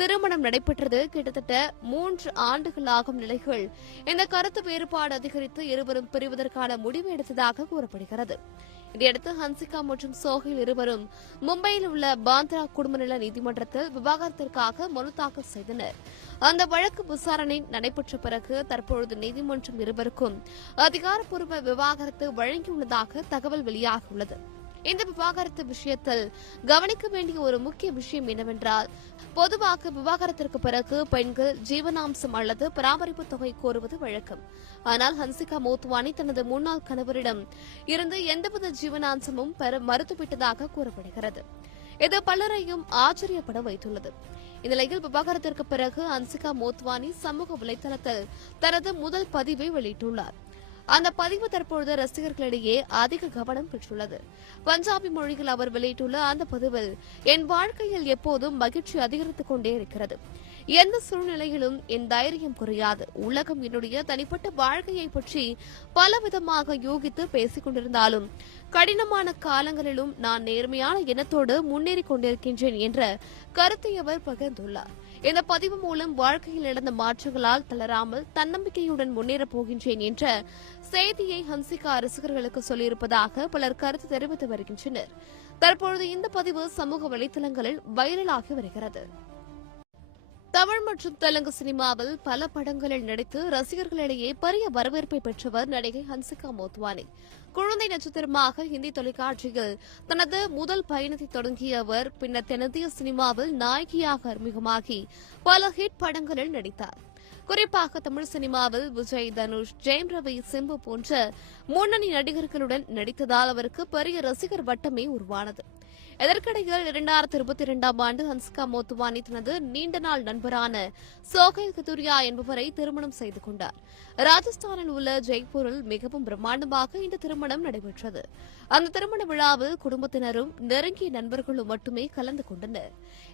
திருமணம் நடைபெற்றது கிட்டத்தட்ட 3 ஆண்டுகள் ஆகும் நிலையில் இந்த கருத்து வேறுபாடு அதிகரித்து இருவரும் பிரிவதற்கான முடிவு எடுத்ததாக கூறப்படுகிறது. இதையடுத்து ஹன்சிகா மற்றும் சோஹில் இருவரும் மும்பையில் உள்ள பாந்த்ரா குடும்ப நல நீதிமன்றத்தில் விவாகரத்திற்காக மனு தாக்கல் செய்தனர். அந்த வழக்கு விசாரணை நடைபெற்ற பிறகு தற்பொழுது நீதிமன்றம் இருவருக்கும் அதிகாரப்பூர்வ விவாகரத்து வழங்கியுள்ளதாக தகவல் வெளியாகியுள்ளது. இந்த விவாகரத்து விஷயத்தில் கவனிக்க வேண்டிய ஒரு முக்கிய விஷயம் என்னவென்றால், பொதுவாக விவாகரத்திற்கு பிறகு பெண்கள் ஜீவனாம்சம் அல்லது பராமரிப்பு தொகை கோருவது வழக்கம். ஆனால் ஹன்சிகா மோத்வானி தனது முன்னாள் கணவரிடம் இருந்து எந்தவித ஜீவனாம்சமும் பெற மறுத்துவிட்டதாக கூறப்படுகிறது. இது பலரையும் ஆச்சரியப்பட வைத்துள்ளது. இந்நிலையில் விவாகரத்திற்கு பிறகு ஹன்சிகா மோத்வானி சமூக வலைதளத்தில் தனது முதல் பதிவை வெளியிட்டுள்ளார். அந்த பதிவு தற்பொழுது ரசிகர்களிடையே அதிக கவனம் பெற்றுள்ளது. பஞ்சாபி மொழியில் அவர் வெளியிட்டுள்ள அந்த பதிவில், என் வாழ்க்கையில் எப்போதும் மகிழ்ச்சி அதிகரித்துக் கொண்டே இருக்கிறது. எந்த சூழ்நிலையிலும் என் தைரியம் குறையாது. உலகம் என்னுடைய தனிப்பட்ட வாழ்க்கையை பற்றி பலவிதமாக யூகித்து பேசிக் கொண்டிருந்தாலும் கடினமான காலங்களிலும் நான் நேர்மையான எண்ணத்தோடு முன்னேறிக் கொண்டிருக்கின்றேன் என்ற கருத்தை அவர் பகிர்ந்துள்ளார். இந்த பதிவு மூலம் வாழ்க்கையில் நடந்த மாற்றங்களால் தளராமல் தன்னம்பிக்கையுடன் முன்னேறப் போகின்றேன் என்ற செய்தியை ஹன்சிகா ரசிகர்களுக்கு சொல்லியிருப்பதாக பலர் கருத்து தெரிவித்து வருகின்றனர். தற்பொழுது இந்த பதிவு சமூக வலைதளங்களில் வைரலாகி வருகிறது. தமிழ் மற்றும் தெலுங்கு சினிமாவில் பல படங்களில் நடித்து ரசிகர்களிடையே பெரிய வரவேற்பை பெற்றவர் நடிகை ஹன்சிகா மோத்வானி. குழந்தை நட்சத்திரமாக ஹிந்தி தொலைக்காட்சியில் தனது முதல் பயணத்தை தொடங்கிய அவர் பின்னர் தென்னிந்திய சினிமாவில் நாயகியாக அறிமுகமாகி பல ஹிட் படங்களில் நடித்தார். குறிப்பாக தமிழ் சினிமாவில் விஜய், தனுஷ், ஜெயம் ரவி, சிம்பு போன்ற முன்னணி நடிகர்களுடன் நடித்ததால் அவருக்கு பெரிய ரசிகர் வட்டமே உருவானது. இதற்கிடையில் 2022ஆம் ஆண்டு ஹன்சிகா மோத்வானி தனது நீண்ட நாள் நண்பரான சோஹைல் கதுரியா என்பவரை திருமணம் செய்து கொண்டார். ராஜஸ்தானில் உள்ள ஜெய்ப்பூரில் மிகவும் பிரம்மாண்டமாக இந்த திருமணம் நடைபெற்றது. அந்த திருமண விழாவில் குடும்பத்தினரும் நெருங்கிய நண்பர்களும் மட்டுமே கலந்து கொண்டனர்.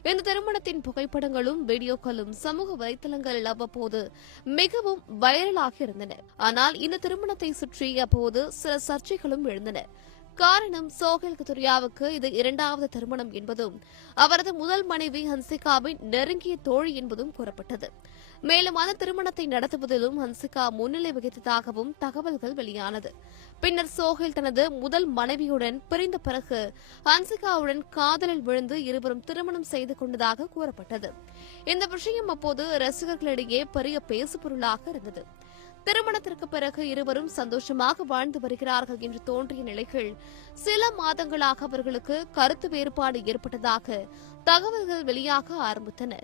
இந்த திருமணத்தின் புகைப்படங்களும் வீடியோக்களும் சமூக வலைதளங்களில் அவ்வப்போது மிகவும் வைரலாகி இருந்தன. ஆனால் இந்த திருமணத்தை சுற்றி அப்போது சில சர்ச்சைகளும் எழுந்தன. காரணம், சோஹைல் கதுரியாவுக்கு இது 2வது திருமணம் என்பதும் அவரது முதல் மனைவி ஹன்சிகாவின் நெருங்கிய தோழி என்பதும் கூறப்பட்டது. மேலும் அந்த திருமணத்தை நடத்துவதிலும் ஹன்சிகா முன்னிலை வகித்ததாகவும் தகவல்கள் வெளியானது. பின்னர் சோஹைல் தனது முதல் மனைவியுடன் பிரிந்த பிறகு ஹன்சிகாவுடன் காதலில் விழுந்து இருவரும் திருமணம் செய்து கொண்டதாக கூறப்பட்டது. இந்த விஷயம் அப்போது ரசிகர்களிடையே பெரிய பேசுபொருளாக இருந்தது. திருமணத்திற்கு பிறகு இருவரும் சந்தோஷமாக வாழ்ந்து வருகிறார்கள் என்று தோன்றிய நிலையில் சில மாதங்களாக அவர்களுக்கு கருத்து வேறுபாடு ஏற்பட்டதாக தகவல்கள் வெளியாக ஆரம்பித்தன.